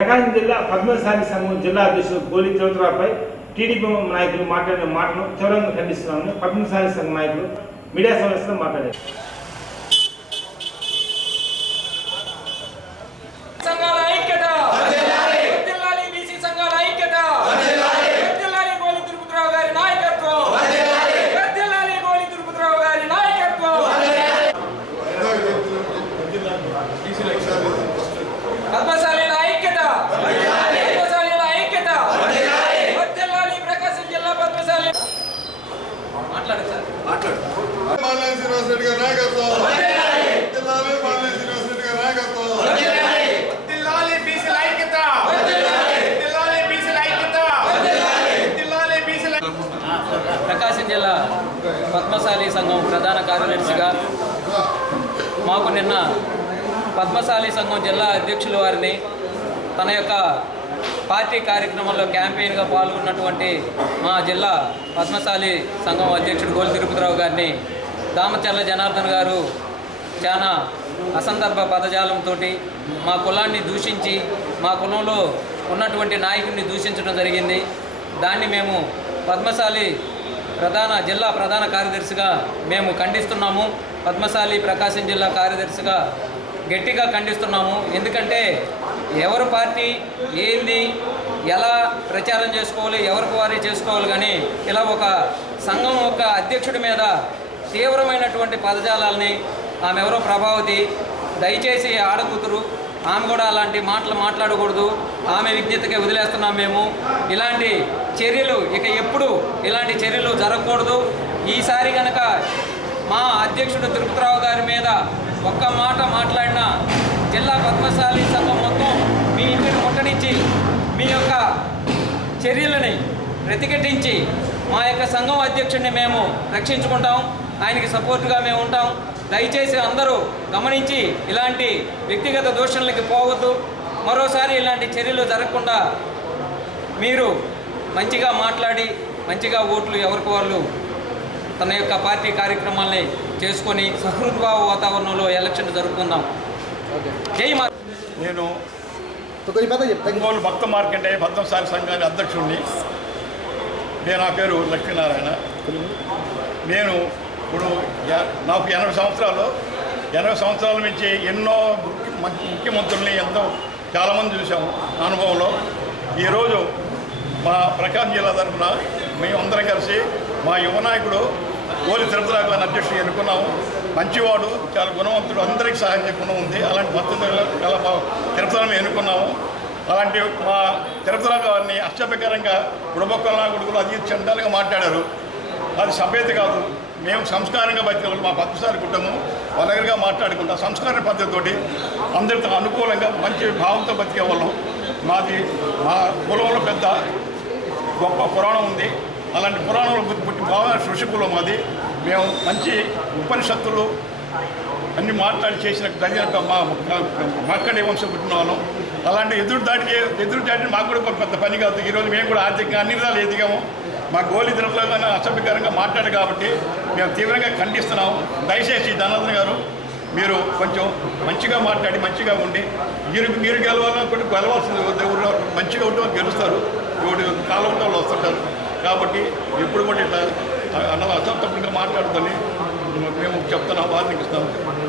ప్రకాశం జిల్లా పద్మశాలి సంఘం జిల్లా అధ్యక్షుడు గోలి జ్యోతిరావుపై టీడీపీ నాయకులు మాట్లాడిన మాటను తీవ్రంగా ఖండిస్తున్నామని పద్మశాలి సంఘం నాయకులు మీడియా సంస్థతో మాట్లాడారు. ప్రకాశం జిల్లా పద్మశాలి సంఘం ప్రధాన కార్యదర్శిగా మాకు నిన్న పద్మశాలి సంఘం జిల్లా అధ్యక్షుల వారిని తన యొక్క పార్టీ కార్యక్రమంలో క్యాంపెయిన్గా పాల్గొన్నటువంటి మా జిల్లా పద్మశాలి సంఘం అధ్యక్షుడు గోలి తిరుపతిరావు గారిని దామచర్ల జనార్దన్ గారు చాలా అసందర్భ పదజాలంతో మా కులాన్ని దూషించి మా కులంలో ఉన్నటువంటి నాయకుడిని దూషించడం జరిగింది. దాన్ని మేము పద్మశాలి ప్రధాన జిల్లా ప్రధాన కార్యదర్శిగా మేము ఖండిస్తున్నాము. పద్మశాలి ప్రకాశం జిల్లా కార్యదర్శిగా గట్టిగా ఖండిస్తున్నాము. ఎందుకంటే ఎవరు పార్టీ ఏంది ఎలా ప్రచారం చేసుకోవాలి ఎవరికి వారే చేసుకోవాలి కానీ ఇలా ఒక సంఘం ఒక అధ్యక్షుడి మీద తీవ్రమైనటువంటి పదజాలాల్ని ఆమె ఎవరో ప్రభావతి దయచేసి ఆడకూతురు ఆమె కూడా అలాంటి మాటలు మాట్లాడకూడదు ఆమె విజ్ఞతకే వదిలేస్తున్నాం మేము. ఇలాంటి చర్యలు ఇక ఎప్పుడు ఇలాంటి చర్యలు జరగకూడదు. ఈసారి కనుక మా అధ్యక్షుడు తిరుపతిరావు గారి మీద ఒక్క మాట మాట్లాడినా జిల్లా పద్మశాలి సంఘం మొత్తం మీ ఇంటిని ముట్టడించి మీ యొక్క చర్యలని ప్రతిఘటించి మా యొక్క సంఘం అధ్యక్షుడిని మేము రక్షించుకుంటాం. ఆయనకి సపోర్టుగా మేము ఉంటాం. దయచేసి అందరూ గమనించి ఇలాంటి వ్యక్తిగత దూషణలకి పోవద్దు. మరోసారి ఇలాంటి చర్యలు జరగకుండా మీరు మంచిగా మాట్లాడి మంచిగా ఓట్లు ఎవరికి వాళ్ళు తన యొక్క పార్టీ కార్యక్రమాల్ని చేసుకొని సహృద్భావ వాతావరణంలో ఎలక్షన్ జరుపుకుందాం. నేను ఒంగోలు భక్త మార్కండేయ పద్మశాలి సంఘాన్ని అధ్యక్షుడిని నేను నా పేరు లక్ష్మీనారాయణ. నేను ఇప్పుడు నాకు ఎనభై సంవత్సరాలు. ఎనభై సంవత్సరాల నుంచి ఎన్నో ముఖ్య- ముఖ్యమంత్రుల్ని ఎంతో చాలామంది చూసాము అనుభవంలో. ఈరోజు మా ప్రకాశం జిల్లా తరఫున మేమందరం కలిసి మా యువ గోలి కోలి తిరుపతిరావు గారిని అధ్యక్షుడు ఎన్నుకున్నాము. మంచివాడు చాలా గుణవంతుడు అందరికీ సహాయం చేయకుండా ఉంది. అలాంటి భక్తులు గల మా ఎన్నుకున్నాము. అలాంటి మా తిరుపతిరావు గారిని అష్టప్రకారంగా గుడబొక్కల నాయకుడు అది చందాలుగా మాట్లాడారు. అది సభ్యత కాదు. మేము సంస్కారంగా బతికే మా పద్మశాలి కుటుంబం వాళ్ళ దగ్గరగా సంస్కార పద్ధతితోటి అందరితో అనుకూలంగా మంచి భావంతో బతికే వాళ్ళం. మాది మా కులంలో పెద్ద గొప్ప పురాణం ఉంది. అలాంటి పురాణంలో పుట్టి పుట్టి భావన ఋషి కులం అది. మేము మంచి ఉపనిషత్తులు అన్ని మాట్లాడి చేసిన గజన మా మార్కండే వంశం పుట్టినాను అలాంటి ఎదురు దాటికి ఎదురు దాటి మాకు కూడా పెద్ద పని కాదు. ఈరోజు మేము కూడా ఆర్థికంగా అన్ని విధాలు ఎదిగాము. మా గోలి తిరుపతిలో అసభ్యకరంగా మాట్లాడు కాబట్టి మేము తీవ్రంగా ఖండిస్తున్నాము. దయచేసి ధనాధన్ గారు మీరు కొంచెం మంచిగా మాట్లాడి మంచిగా ఉండి మీరు మీరు గెలవాలనుకుంటే గెలవాల్సింది ఎవరు మంచిగా ఉంటే గెలుస్తారు. ఇప్పుడు కాలం వాళ్ళు వస్తుంటారు. కాబట్టి ఎప్పుడు కూడా ఇట్లా అన్న అసంతృప్తిగా మాట్లాడుతుంది మేము చెప్తున్నాం వార్నింగ్ ఇస్తాం